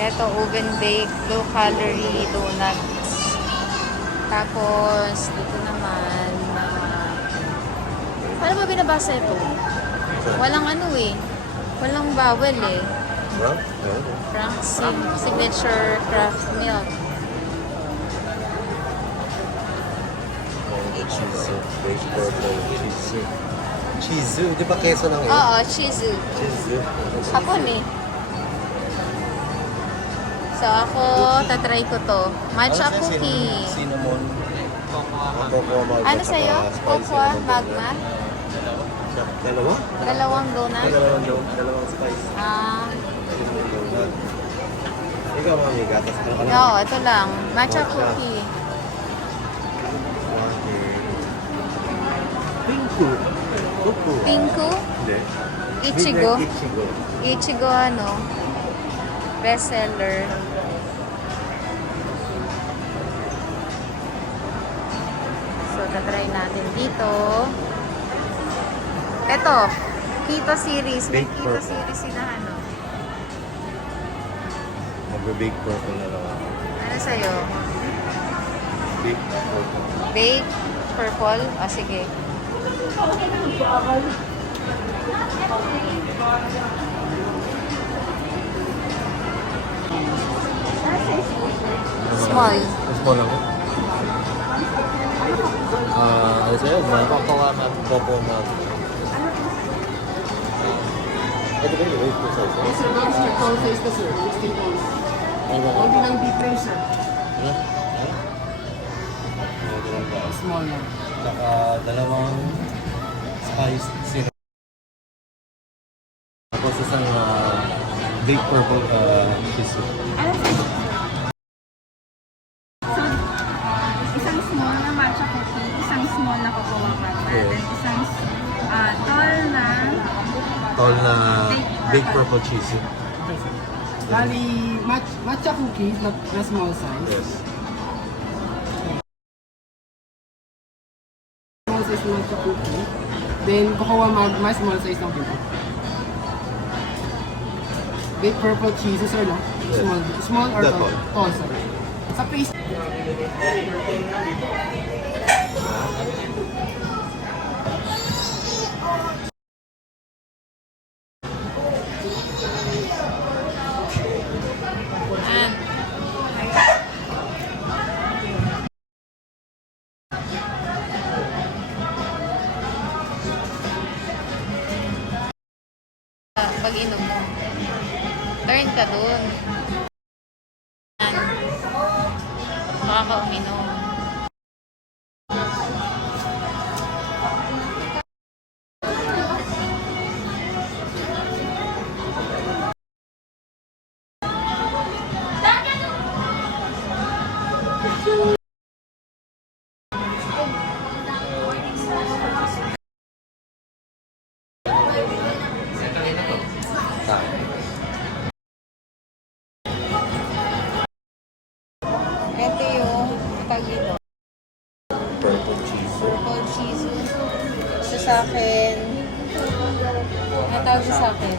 Ito, oven baked, low calorie donuts. Tapos, dito naman, paano ba binabasa ito? Walang ano eh. Walang bawel eh. Frnk Signature Craft Milk. Cheese. Cheese. Di ba keso lang yun? Oo, cheese. Cheese. Hapon eh. So ako, tatry ko to. Matcha cookie. Cinnamon. Ano sa'yo? Cocoa, magma? Dalawa? Dalawang donut? Dalawang spice. Donut. Ikaw, mami, gatas ka lang. Oo, ito lang. Matcha cookie. Pinku? Hindi. Ichigo? Ichigo. Ichigo ano? Bestseller. So, tatry natin dito. Ito, Keto series. May Bake Keto purple. series sila ano. Magbe-bake purple na lang ako. Ano sa'yo? Bake purple. Bake purple? O, sige. Small. Small lang. Ano sa'yo? Cocoa mat, cocoa mat. Ito ba yung weight ko sa'yo? Yes, sir. Yes, sir. Tall size na, sir. 16 pounds. Hindi lang deep fry, sir. Small lang. Tsaka dalawang spice syrup. Tapos isang big purple cheese. Isang small na matcha cookie, isang small na cocoa matte, Yes. then isang tall na Tall na big purple cheese. Bali, matcha cookies na small size. Yes. Small size na matcha cookie. Then, cocoa magma, small size ng pito. Big purple cheese, sir, no? Yes. Small or That tall? one. Tall, sir. Sa paste. Pag-inom mo. Turn ka dun. Makaka-uminom. Ito yung tag dito. Purple cheese. Purple cheese. Ito sa akin. Natawag sa akin.